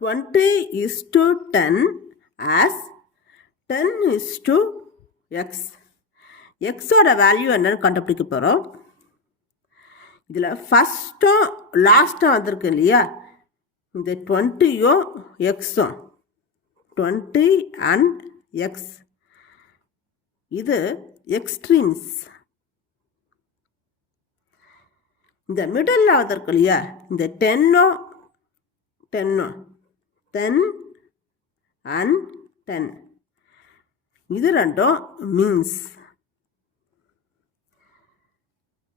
20:10 as 10:x. எக்ஸோட value என்னன்னு கண்டுபிடிக்க போகிறோம். இதில் ஃபஸ்ட்டும் லாஸ்ட்டும் வந்திருக்கு இல்லையா, இந்த 20யும் எக்ஸும் 20 and x, இது எக்ஸ்ட்ரீம்ஸ். இந்த மிடில் வந்திருக்கு இல்லையா, இந்த 10 10 and 10, இது ரெண்டும் மீன்ஸ்.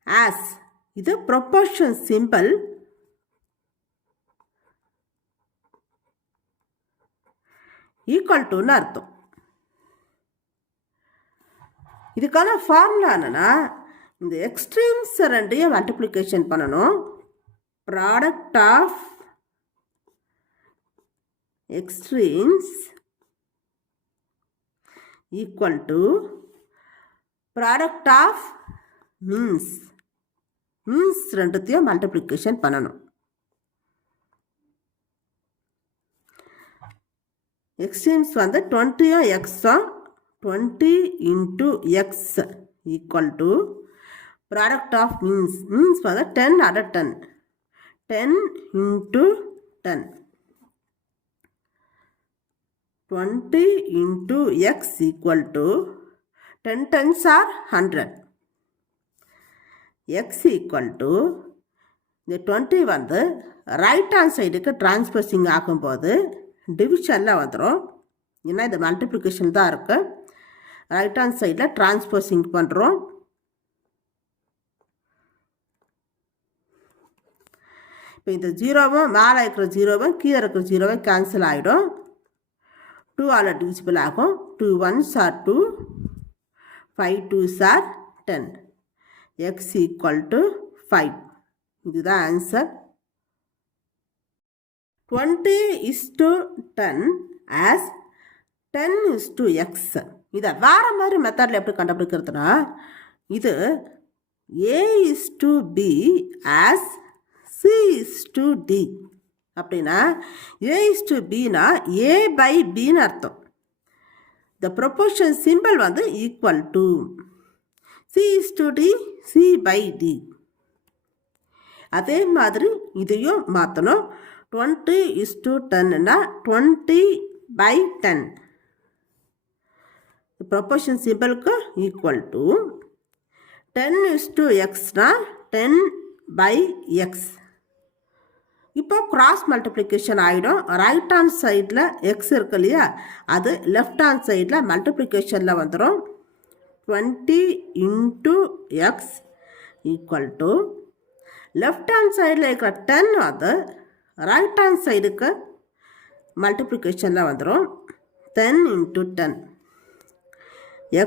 as, இது ப்ரொபோர்ஷன் சிம்பிள். ஈக்குவல் டுன்னு அர்த்தம். இதுக்கான ஃபார்முலா என்னன்னா, இந்த எக்ஸ்ட்ரீம்ஸ் ரெண்டையும் மல்டிப்ளிகேஷன் பண்ணணும். Product of extremes equal to product of means. Means ரெண்டுத்தையும் மல்டிப்ளிகேஷன் பண்ணணும். எக்ஸ்ட்ரீம்ஸ் வந்து 20யும் எக்ஸும் 20 into x equal to product of means. Means வந்து 10 out of 10, 10 into 10, 20 into x equal to 10 10s are 100. x equal to இந்த 20 வந்து right hand சைடுக்கு transposing ஆகும்போது டிவிஷனில் வந்துடும். ஏன்னா இது மல்டிப்ளிகேஷன் தான் இருக்குது. ரைட் ஹேண்ட் சைடில் டிரான்ஸ்போசிங் பண்ணுறோம். இப்போ இந்த ஜீரோவும் மேலே இருக்கிற ஜீரோவும் கீழே இருக்கிற ஜீரோவும் கேன்சல் ஆகிடும். 2 ஆல் டிவிசிபிள் ஆகும். 2 1s are 2, 5 2s are 10. x equal to 5. இதுதான் ஆன்சர். 20:10 as 10:x. இதை வேறு மாதிரி மெத்தடில் எப்படி கண்டுபிடிக்கிறதுனா, இது a:b as c:d. அப்படின்னா a:b a/bன்னு அர்த்தம். இந்த ப்ரொபோர்ஷன் சிம்பிள் வந்து ஈக்குவல் டு c:d c/d. அதே மாதிரி இதையும் மாற்றணும். 20:10னா 20/10. ப்ரொபோர்ஷன் சிம்பிளுக்கு ஈக்குவல் டு 10:xனா 10/x. இப்போ கிராஸ் மல்டிப்ளிகேஷன் ஆகிடும். ரைட் ஹேண்ட் சைடில் எக்ஸ் இருக்கு இல்லையா, அது லெஃப்ட் ஹேண்ட் சைடில் மல்டிப்ளிகேஷனில் வந்துடும். 20 into x equal to left hand சைடில் இருக்கிற 10 வந்து ரைட் ஹேண்ட் சைடுக்கு மல்டிப்ளிகேஷனில் வந்துடும். 10 into 10.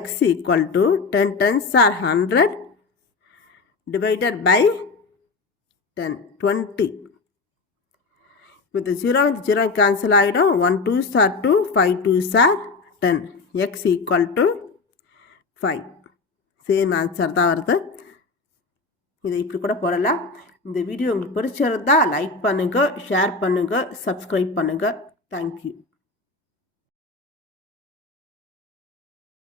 x equal to 10 10s are 100 divided by 10, 20. with 0 cancel ஆகிடும். 1 2s are 2, 5 2s are 10. x equal to 5. Same answer தான் வருது. இதை இப்படி கூட போடலாம். இந்த வீடியோ உங்களுக்கு பிடிச்சிருந்தா லைக் பண்ணுங்கள், ஷேர் பண்ணுங்கள், சப்ஸ்கிரைப் பண்ணுங்கள். தேங்க்யூ.